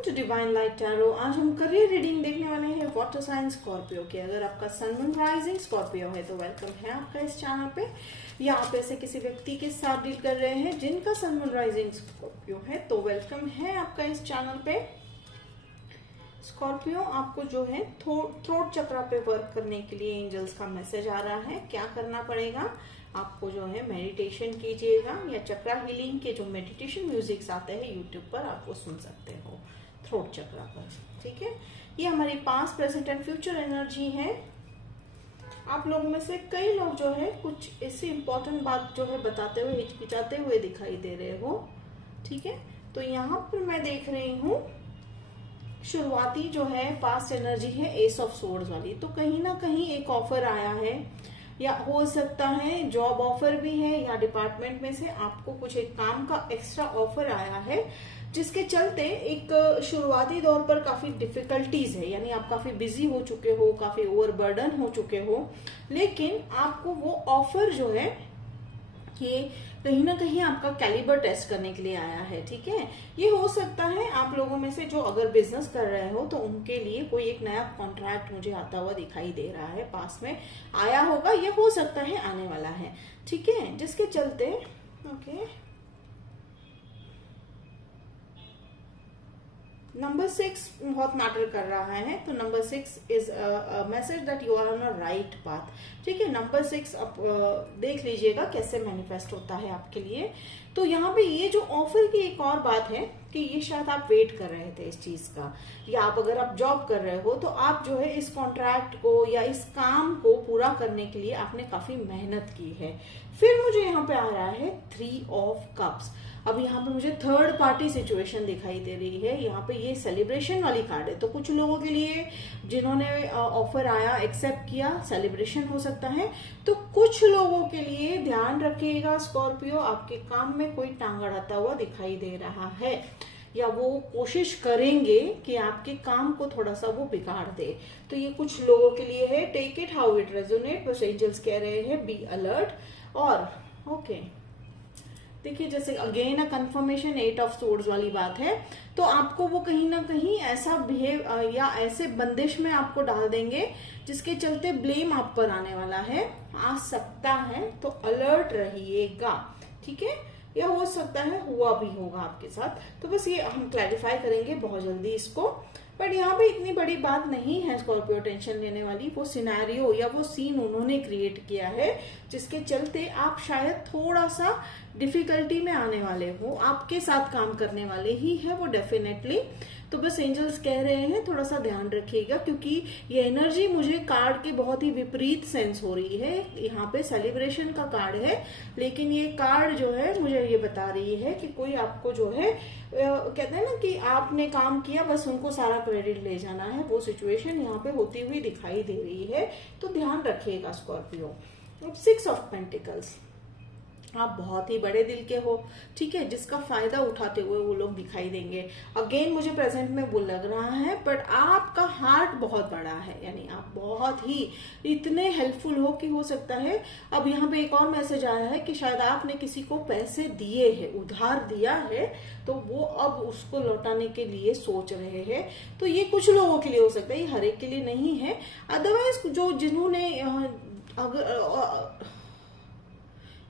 Welcome to divine light tarot. आज हम career reading देखने वाले हैं वाटर साइन स्कॉर्पियो के। अगर आपका सन मून राइजिंग स्कॉर्पियो है तो वेलकम है आपका इस चैनल पे, या आप ऐसे किसी व्यक्ति के साथ डील कर रहे हैं जिनका सन मून राइजिंग स्कॉर्पियो है तो वेलकम है आपका इस चैनल पे। स्कॉर्पियो, आपको जो है थ्रोट चक्र पे वर्क करने के लिए एंजल्स का मैसेज आ रहा है। क्या करना पड़ेगा आपको, जो है मेडिटेशन कीजिएगा या चक्रा हीलिंग के जो मेडिटेशन म्यूजिक्स आते हैं यूट्यूब पर आप वो सुन सकते हो थ्रोट चक्रा पर। ठीक है, ये हमारी past present and future energy है। आप लोगों में से कई लोग जो है कुछ ऐसी इंपॉर्टेंट बात जो है बताते हुए हिचकिचाते हुए दिखाई दे रहे हो। ठीक है, तो यहाँ पर मैं देख रही हूँ शुरुआती जो है पास्ट एनर्जी है एस ऑफ सोर्ड्स वाली। तो कहीं ना कहीं एक ऑफर आया है, या हो सकता है जॉब ऑफर भी है, या डिपार्टमेंट में से आपको कुछ एक काम का एक्स्ट्रा ऑफर आया है, जिसके चलते एक शुरुआती दौर पर काफी डिफिकल्टीज है। यानी आप काफी बिजी हो चुके हो, काफी ओवरबर्डन हो चुके हो, लेकिन आपको वो ऑफर जो है ये कहीं ना कहीं आपका कैलिबर टेस्ट करने के लिए आया है। ठीक है, ये हो सकता है आप लोगों में से जो अगर बिजनेस कर रहे हो तो उनके लिए कोई एक नया कॉन्ट्रैक्ट मुझे आता हुआ दिखाई दे रहा है, पास में आया होगा, ये हो सकता है आने वाला है। ठीक है, जिसके चलते नंबर 6 बहुत मैटर कर रहा है। तो number 6 is message that you are on a right path. ठीक है, नंबर 6 आप देख लीजिएगा कैसे मैनिफेस्ट होता है आपके लिए। तो यहाँ पे ये जो ऑफर की एक और बात है कि ये शायद आप वेट कर रहे थे इस चीज का, या आप अगर आप जॉब कर रहे हो तो आप जो है इस कॉन्ट्रैक्ट को या इस काम को पूरा करने के लिए आपने काफी मेहनत की है। फिर मुझे यहाँ पे आ रहा है 3 ऑफ कप्स। अब यहाँ पे मुझे थर्ड पार्टी सिचुएशन दिखाई दे रही है। यहाँ पे ये सेलिब्रेशन वाली कार्ड है। तो कुछ लोगों के लिए जिन्होंने ऑफर आया एक्सेप्ट किया, सेलिब्रेशन हो सकता है। तो कुछ लोगों के लिए ध्यान रखिएगा स्कॉर्पियो, आपके काम में कोई टांग अड़ाता हुआ दिखाई दे रहा है, या वो कोशिश करेंगे कि आपके काम को थोड़ा सा वो बिगाड़ दे। तो ये कुछ लोगों के लिए है। Take it how it resonate. बस एंजल्स कह रहे हैं बी अलर्ट। और देखिए, जैसे again a confirmation 8 of swords वाली बात है। तो आपको वो कहीं ना कहीं ऐसा बिहेव या ऐसे बंदिश में आपको डाल देंगे जिसके चलते ब्लेम आप पर आने वाला है, आ सकता है। तो अलर्ट रहिएगा। ठीक है, या हो सकता है हुआ भी होगा आपके साथ। तो बस ये हम क्लैरिफाई करेंगे बहुत जल्दी इसको। बट यहाँ पे इतनी बड़ी बात नहीं है स्कॉर्पियो टेंशन लेने वाली। वो सिनेरियो या वो सीन उन्होंने क्रिएट किया है जिसके चलते आप शायद थोड़ा सा डिफिकल्टी में आने वाले हो। आपके साथ काम करने वाले ही है वो डेफिनेटली। तो बस एंजल्स कह रहे हैं थोड़ा सा ध्यान रखिएगा, क्योंकि ये एनर्जी मुझे कार्ड के बहुत ही विपरीत सेंस हो रही है। यहाँ पे सेलिब्रेशन का कार्ड है, लेकिन ये कार्ड जो है मुझे ये बता रही है कि कोई आपको जो है कहते हैं ना कि आपने काम किया बस उनको सारा क्रेडिट ले जाना है, वो सिचुएशन यहाँ पे होती हुई दिखाई दे रही है। तो ध्यान रखिएगा स्कॉर्पियो। अब 6 ऑफ पेंटिकल्स, आप बहुत ही बड़े दिल के हो। ठीक है, जिसका फायदा उठाते हुए वो लोग दिखाई देंगे। अगेन मुझे प्रेजेंट में वो लग रहा है, बट आपका हार्ट बहुत बड़ा है। यानी आप बहुत ही इतने हेल्पफुल हो कि हो सकता है। अब यहाँ पे एक और मैसेज आया है कि शायद आपने किसी को पैसे दिए हैं, उधार दिया है, तो वो अब उसको लौटाने के लिए सोच रहे हैं। तो ये कुछ लोगों के लिए हो सकता है, ये हर एक के लिए नहीं है। अदरवाइज जो जिन्होंने अगर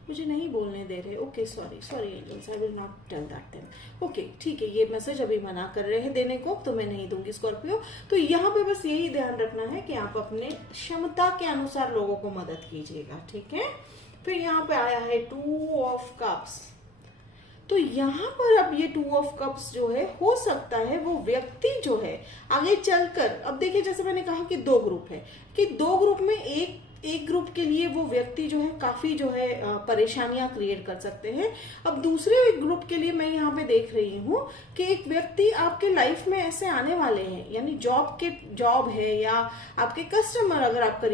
मुझे नहीं बोलने दे रहे, okay sorry angels, I will not tell that them. Okay ठीक है, ये मैसेज अभी मना कर रहे हैं देने को, तो मैं नहीं दूंगी स्कॉर्पियो। तो यहाँ पे बस यही ध्यान रखना है कि आप अपने क्षमता के अनुसार लोगों को मदद कीजिएगा। ठीक है, फिर यहाँ पे आया है 2 ऑफ कप्स। तो यहाँ पर अब ये 2 ऑफ कप्स जो है, हो सकता है वो व्यक्ति जो है आगे चलकर, अब देखिए जैसे मैंने कहा कि 2 ग्रुप है, कि 2 ग्रुप में एक ग्रुप के लिए वो व्यक्ति जो है काफी जो है परेशानियां क्रिएट कर सकते हैं। अब दूसरे ग्रुप के लिए मैं यहाँ पे देख रही हूँ कि एक व्यक्ति आपके लाइफ में ऐसे आने वाले हैं, यानी जॉब है, या आपके कस्टमर, अगर आप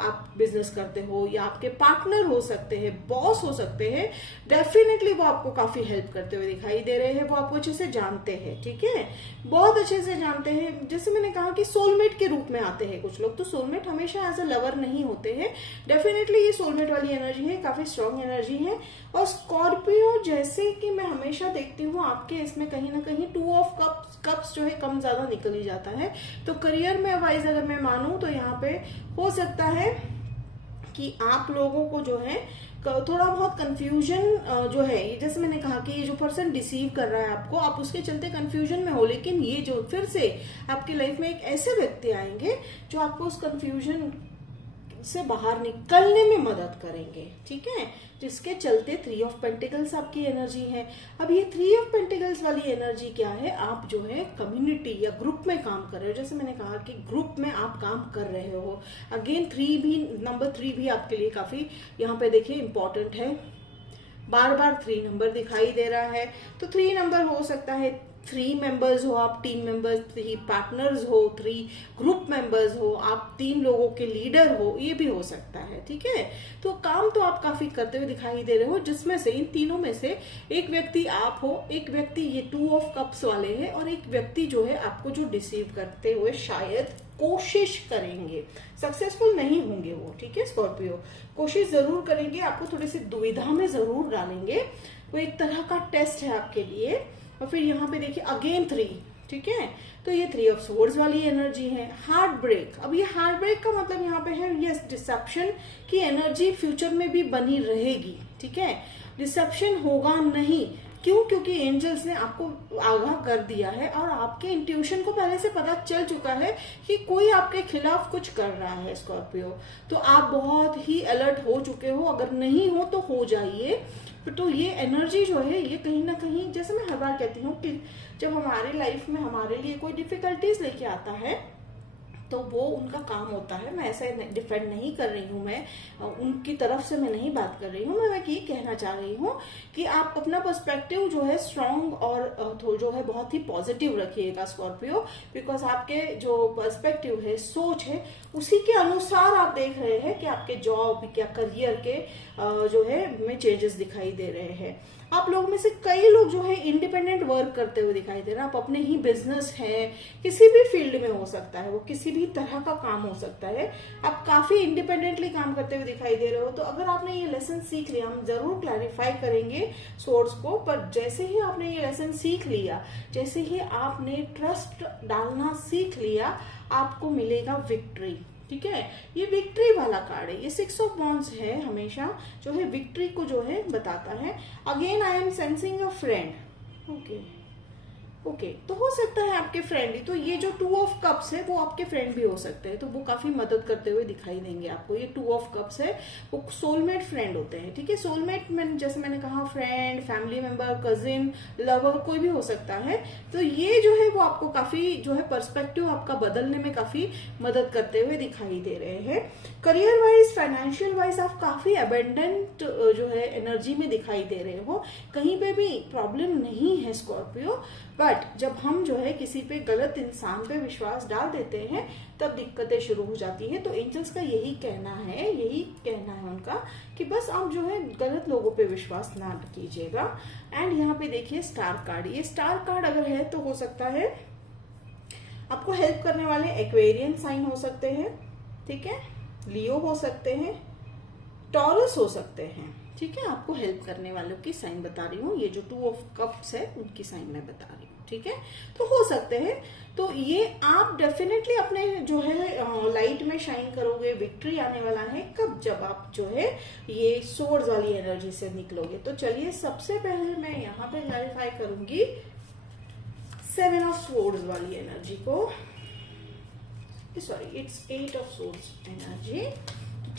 आप बिजनेस करते हो, या आपके पार्टनर हो सकते हैं, बॉस हो सकते हैं। डेफिनेटली वो आपको काफी हेल्प करते हुए दिखाई दे रहे हैं। वो आपको अच्छे से जानते हैं। ठीक है, बहुत अच्छे से जानते हैं। जैसे मैंने कहा कि सोलमेट के रूप में आते हैं कुछ लोग। तो सोलमेट हमेशा एज अ लवर नहीं होते हैं। डेफिनेटली ये सोलमेट वाली एनर्जी है, काफी स्ट्रॉन्ग एनर्जी है। और स्कॉर्पियो, जैसे कि मैं हमेशा देखती हूँ आपके इसमें कहीं ना कहीं 2 ऑफ कप्स जो है कम ज्यादा निकल ही जाता है। तो करियर में वाइज अगर मैं मानूं तो यहाँ पे हो सकता है कि आप लोगों को जो है थोड़ा बहुत कंफ्यूजन जो है, जैसे मैंने कहा कि ये जो पर्सन डिसीव कर रहा है आपको, आप उसके चलते कंफ्यूजन में हो, लेकिन ये जो फिर से आपकी लाइफ में एक ऐसे व्यक्ति आएंगे जो आपको उस कंफ्यूजन से बाहर निकलने में मदद करेंगे, ठीक है, जिसके चलते 3 ऑफ पेंटिकल्स आपकी एनर्जी है। अब ये 3 ऑफ पेंटिकल्स वाली एनर्जी क्या है, आप जो है कम्युनिटी या ग्रुप में काम कर रहे हो, जैसे मैंने कहा कि ग्रुप में आप काम कर रहे हो। अगेन नंबर 3 भी आपके लिए काफी यहाँ पे देखिए इंपॉर्टेंट है, बार बार 3 नंबर दिखाई दे रहा है। तो 3 नंबर हो सकता है 3 मेंबर्स हो, आप टीम मेंबर्स, 3 पार्टनर्स हो, 3 ग्रुप मेंबर्स हो, आप 3 लोगों के लीडर हो, ये भी हो सकता है, ठीक है। तो काम तो आप काफी करते हुए दिखाई दे रहे हो, जिसमें से इन तीनों में से एक व्यक्ति आप हो, एक व्यक्ति ये 2 ऑफ कप्स वाले हैं, और एक व्यक्ति जो है आपको जो डिसीव करते हुए शायद कोशिश करेंगे, सक्सेसफुल नहीं होंगे वो, ठीक है स्कॉर्पियो, कोशिश जरूर करेंगे, आपको थोड़ी सी दुविधा में जरूर डालेंगे, वो एक तरह का टेस्ट है आपके लिए। और फिर यहाँ पे देखिए अगेन 3, ठीक है, तो ये 3 ऑफ सोर्ड्स वाली एनर्जी है। हार्ट ब्रेक, अब ये हार्ट ब्रेक का मतलब यहाँ पे है यस डिसेप्शन की एनर्जी फ्यूचर में भी बनी रहेगी, ठीक है, डिसेप्शन होगा नहीं, क्यों, क्योंकि एंजल्स ने आपको आगाह कर दिया है और आपके इंट्यूशन को पहले से पता चल चुका है कि कोई आपके खिलाफ कुछ कर रहा है स्कॉर्पियो, तो आप बहुत ही अलर्ट हो चुके हो, अगर नहीं हो तो हो जाइए। तो ये एनर्जी जो है ये कहीं ना कहीं, जैसे मैं हर बार कहती हूँ कि जब हमारी लाइफ में हमारे लिए कोई डिफिकल्टीज लेके आता है तो वो उनका काम होता है, मैं ऐसे डिफेंड नहीं कर रही हूँ, मैं उनकी तरफ से मैं नहीं बात कर रही हूँ, मैं ये कहना चाह रही हूँ कि आप अपना पर्सपेक्टिव जो है स्ट्रांग और जो है बहुत ही पॉजिटिव रखिएगा स्कॉर्पियो, बिकॉज आपके जो पर्सपेक्टिव है, सोच है, उसी के अनुसार आप देख रहे हैं कि आपके जॉब या करियर के जो है में चेंजेस दिखाई दे रहे हैं। आप लोगों में से कई लोग जो है इंडिपेंडेंट वर्क करते हुए दिखाई दे रहे हैं, आप अपने ही बिजनेस है, किसी भी फील्ड में हो सकता है, वो किसी भी तरह का काम हो सकता है, आप काफी इंडिपेंडेंटली काम करते हुए दिखाई दे रहे हो। तो अगर आपने ये लेसन सीख लिया, हम जरूर क्लैरिफाई करेंगे सोर्स को, पर जैसे ही आपने ये लेसन सीख लिया, जैसे ही आपने ट्रस्ट डालना सीख लिया, आपको मिलेगा विक्ट्री, ठीक है। ये विक्ट्री वाला कार्ड है, ये 6 ऑफ वॉन्ड्स है, हमेशा जो है विक्ट्री को जो है बताता है। Again I am sensing a friend, okay, तो हो सकता है आपके फ्रेंड ही, तो ये जो 2 ऑफ कप्स है वो आपके फ्रेंड भी हो सकते हैं, तो वो काफी मदद करते हुए दिखाई देंगे आपको। ये 2 ऑफ कप्स है, वो सोलमेट फ्रेंड होते हैं, ठीक है। सोलमेट में जैसे मैंने कहा friend, family member, cousin, lover, कोई भी हो सकता है। तो ये जो है वो आपको काफी जो है पर्सपेक्टिव आपका बदलने में काफी मदद करते हुए दिखाई दे रहे हैं। करियर वाइज, फाइनेंशियल वाइज आप काफी अबेंडेंट जो है एनर्जी में दिखाई दे रहे हो, कहीं पे भी प्रॉब्लम नहीं है स्कॉर्पियो। बट जब हम जो है किसी पे गलत इंसान पे विश्वास डाल देते हैं तब दिक्कतें शुरू हो जाती है। तो एंजल्स का यही कहना है उनका कि बस आप जो है गलत लोगों पे विश्वास ना कीजिएगा। एंड यहाँ पे देखिए स्टार कार्ड, ये स्टार कार्ड अगर है तो हो सकता है आपको हेल्प करने वाले एक्वेरियन साइन हो सकते हैं, ठीक है, लियो हो सकते हैं, टॉरस हो सकते हैं, ठीक है। आपको हेल्प करने वालों की साइन बता रही हूँ, ये जो 2 ऑफ कप्स है उनकी साइन मैं बता रही हूँ, ठीक है। तो हो सकते हैं, तो ये आप डेफिनेटली अपने जो है लाइट में शाइन करोगे, विक्ट्री आने वाला है कब, जब आप जो है ये सोर्स वाली एनर्जी से निकलोगे। तो चलिए सबसे पहले मैं यहाँ पे क्लैरिफाई करूंगी 7 ऑफ सोर्स वाली एनर्जी को, sorry it's 8 of source energy.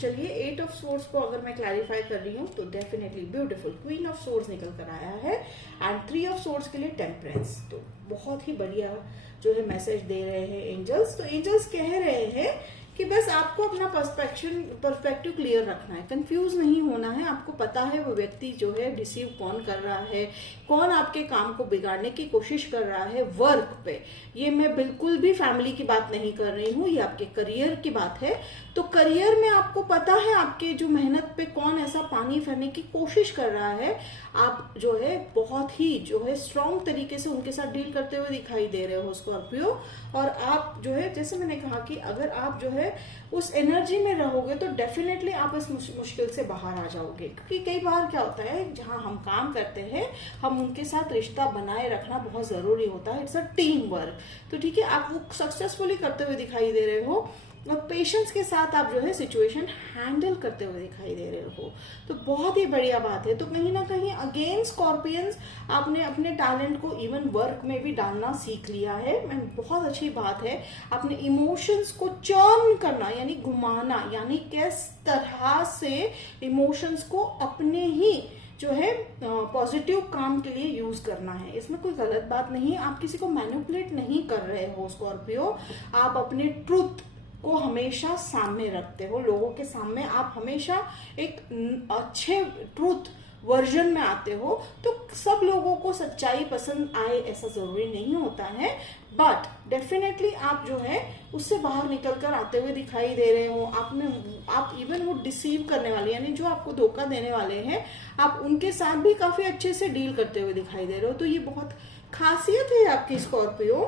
चलिए 8 ऑफ सोर्स को अगर मैं क्लैरिफाई कर रही हूँ तो definitely beautiful queen of source निकल कर आया है, एंड 3 ऑफ सोर्स के लिए टेम्परेंस। तो बहुत ही बढ़िया जो है मैसेज दे रहे हैं एंजल्स। तो एंजल्स कह रहे हैं कि बस आपको अपना पर्सपेक्टिव क्लियर रखना है, कंफ्यूज नहीं होना है। आपको पता है वो व्यक्ति जो है डिसीव कौन कर रहा है, कौन आपके काम को बिगाड़ने की कोशिश कर रहा है वर्क पे। ये मैं बिल्कुल भी फैमिली की बात नहीं कर रही हूँ, ये आपके करियर की बात है। तो करियर में आपको पता है आपके जो मेहनत पे कौन ऐसा पानी फेरने की कोशिश कर रहा है, आप जो है बहुत ही जो है स्ट्रॉन्ग तरीके से उनके साथ डील करते हुए दिखाई दे रहे हो स्कॉर्पियो। और आप जो है जैसे मैंने कहा कि अगर आप जो है है उस एनर्जी में रहोगे तो डेफिनेटली आप इस मुश्किल से बाहर आ जाओगे। क्योंकि कई बार क्या होता है, जहां हम काम करते हैं हम उनके साथ रिश्ता बनाए रखना बहुत जरूरी होता है, इट्स अ टीम वर्क। तो ठीक है, आप वो सक्सेसफुली करते हुए दिखाई दे रहे हो और पेशेंस के साथ आप जो है सिचुएशन हैंडल करते हुए दिखाई दे रहे हो, तो बहुत ही बढ़िया बात है। तो कहीं ना कहीं अगेन स्कॉर्पियंस आपने अपने टैलेंट को इवन वर्क में भी डालना सीख लिया है, एंड बहुत अच्छी बात है। आपने इमोशंस को चर्न करना यानी घुमाना, यानी किस तरह से इमोशंस को अपने ही जो है पॉजिटिव काम के लिए यूज करना है, इसमें कोई गलत बात नहीं। आप किसी को मैनिपुलेट नहीं कर रहे हो स्कॉर्पियो, आप अपने ट्रुथ को हमेशा सामने रखते हो, लोगों के सामने आप हमेशा एक अच्छे ट्रूथ वर्जन में आते हो। तो सब लोगों को सच्चाई पसंद आए ऐसा जरूरी नहीं होता है, बट डेफिनेटली आप जो है उससे बाहर निकल कर आते हुए दिखाई दे रहे हो। आप इवन वो डिसीव करने वाले यानी जो आपको धोखा देने वाले हैं, आप उनके साथ भी काफी अच्छे से डील करते हुए दिखाई दे रहे हो। तो ये बहुत खासियत है आपकी स्कॉर्पियो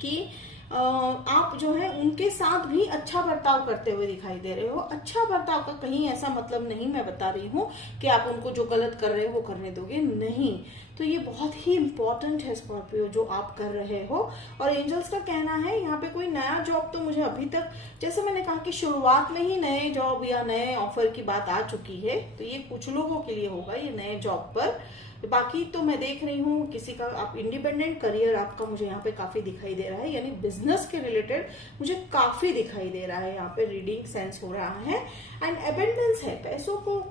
कि आप जो है उनके साथ भी अच्छा बर्ताव करते हुए दिखाई दे रहे हो। अच्छा बर्ताव का कहीं ऐसा मतलब नहीं मैं बता रही हूँ कि आप उनको जो गलत कर रहे हो वो करने दोगे, नहीं। तो ये बहुत ही इंपॉर्टेंट है स्कॉर्पियो जो आप कर रहे हो। और एंजल्स का कहना है यहाँ पे कोई नया जॉब तो मुझे अभी तक, जैसे मैंने कहा कि शुरुआत में ही नए जॉब या नए ऑफर की बात आ चुकी है, तो ये कुछ लोगों के लिए होगा ये नए जॉब पर। बाकी तो मैं देख रही हूँ किसी का आप इंडिपेंडेंट करियर आपका मुझे यहाँ पे काफी दिखाई दे रहा है, यानी बिजनेस के रिलेटेड मुझे काफी दिखाई दे रहा है, यहाँ पे रीडिंग सेंस हो रहा है। एंड अबेंडेंस है, पैसों को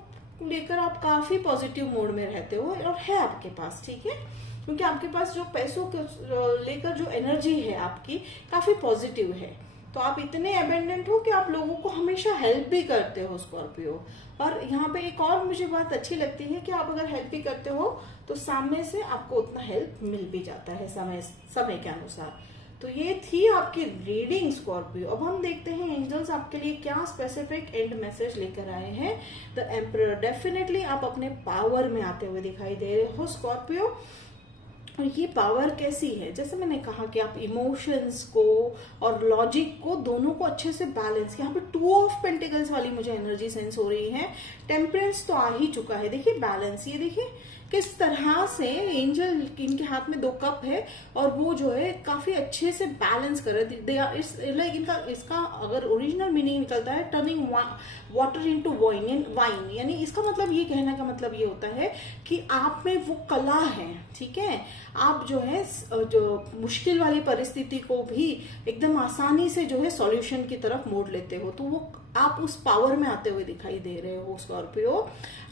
लेकर आप काफी पॉजिटिव मोड में रहते हो और है आपके पास, ठीक है, क्योंकि आपके पास जो पैसों को लेकर जो एनर्जी है आपकी काफी पॉजिटिव है। तो आप इतने अबेंडेंट हो कि आप लोगों को हमेशा हेल्प भी करते हो स्कॉर्पियो। और यहाँ पे एक और मुझे बात अच्छी लगती है कि आप अगर हेल्प भी करते हो तो सामने से आपको उतना हेल्प मिल भी जाता है समय के अनुसार। तो ये थी आपकी रीडिंग स्कॉर्पियो। अब हम देखते हैं एंजल्स आपके लिए क्या स्पेसिफिक एंड मैसेज लेकर आए हैं। द एम्परर, डेफिनेटली आप अपने पावर में आते हुए दिखाई दे रहे हो स्कॉर्पियो। और ये पावर कैसी है, जैसे मैंने कहा कि आप इमोशंस को और लॉजिक को दोनों को अच्छे से बैलेंस, यहाँ पे 2 ऑफ पेंटिकल्स वाली मुझे एनर्जी सेंस हो रही है। टेम्परेंस तो आ ही चुका है, देखिए बैलेंस, ये देखिए किस तरह से एंजल इनके हाथ में 2 कप है और वो जो है काफी अच्छे से बैलेंस कर रहे हैं। लाइक इसका अगर ओरिजिनल मीनिंग निकलता है टर्निंग वाटर इनटू वाइन, यानी इसका मतलब ये कहने का मतलब ये होता है कि आप में वो कला है, ठीक है, आप जो है जो मुश्किल वाली परिस्थिति को भी एकदम आसानी से जो है सॉल्यूशन की तरफ मोड़ लेते हो। तो वो आप उस पावर में आते हुए दिखाई दे रहे हो स्कॉर्पियो।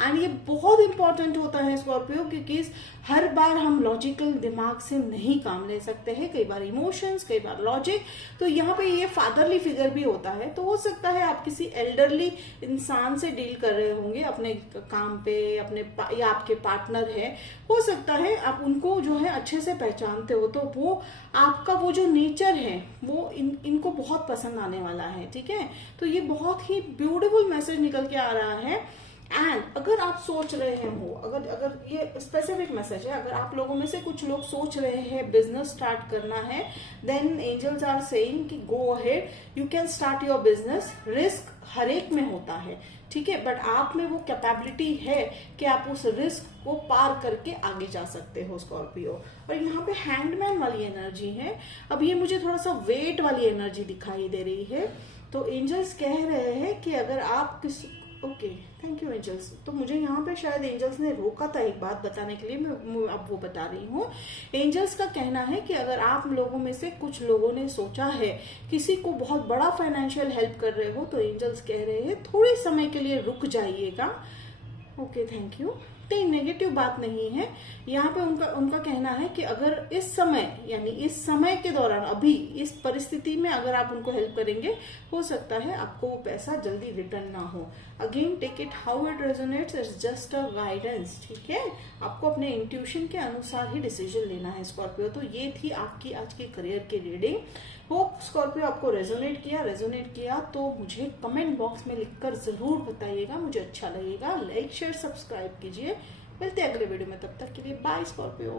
एंड ये बहुत इंपॉर्टेंट होता है स्कॉर्पियो, क्योंकि हर बार हम लॉजिकल दिमाग से नहीं काम ले सकते हैं, कई बार इमोशंस, कई बार लॉजिक। तो यहाँ पे ये फादरली फिगर भी होता है, तो हो सकता है आप किसी एल्डरली इंसान से डील कर रहे होंगे अपने काम पे, अपने या आपके पार्टनर है, हो सकता है आप उनको जो है अच्छे से पहचानते हो, तो वो आपका वो जो नेचर है वो इनको बहुत पसंद आने वाला है, ठीक है। तो ये बहुत ही ब्यूटीफुल मैसेज निकल के आ रहा है। एंड अगर आप सोच रहे हो, अगर ये स्पेसिफिक मैसेज है, अगर आप लोगों में से कुछ लोग सोच रहे हैं बिजनेस स्टार्ट करना है, देन एंजल्स आर सेइंग कि go ahead, you can start your business. Risk हर एक में होता है, ठीक है, बट आप में वो कैपेबिलिटी है कि आप उस रिस्क को पार करके आगे जा सकते हो स्कॉर्पियो। और यहाँ पे हैंडमैन वाली एनर्जी है। अब ये मुझे थोड़ा सा वेट वाली एनर्जी दिखाई दे रही है। तो एंजल्स कह रहे हैं कि अगर आप ओके, थैंक यू एंजल्स। तो मुझे यहाँ पे शायद एंजल्स ने रोका था एक बात बताने के लिए, मैं अब वो बता रही हूँ। एंजल्स का कहना है कि अगर आप लोगों में से कुछ लोगों ने सोचा है किसी को बहुत बड़ा फाइनेंशियल हेल्प कर रहे हो, तो एंजल्स कह रहे हैं थोड़े समय के लिए रुक जाइएगा। Okay, thank you. कोई नेगेटिव बात नहीं है यहाँ पे। उनका कहना है कि अगर इस समय, यानी इस समय के दौरान, अभी इस परिस्थिति में अगर आप उनको हेल्प करेंगे, हो सकता है आपको वो पैसा जल्दी रिटर्न ना हो। Again take it how it resonates, it's just a guidance, ठीक है। आपको अपने इंट्यूशन के अनुसार ही डिसीजन लेना है स्कॉर्पियो। तो ये थी आपकी आज की करियर की रीडिंग। होप स्कॉर्पियो आपको रेजोनेट किया तो मुझे कमेंट बॉक्स में लिखकर जरूर बताइएगा, मुझे अच्छा लगेगा। लाइक शेयर सब्सक्राइब कीजिए। मिलते हैं अगले वीडियो में, तब तक के लिए बाय स्कॉर्पियो।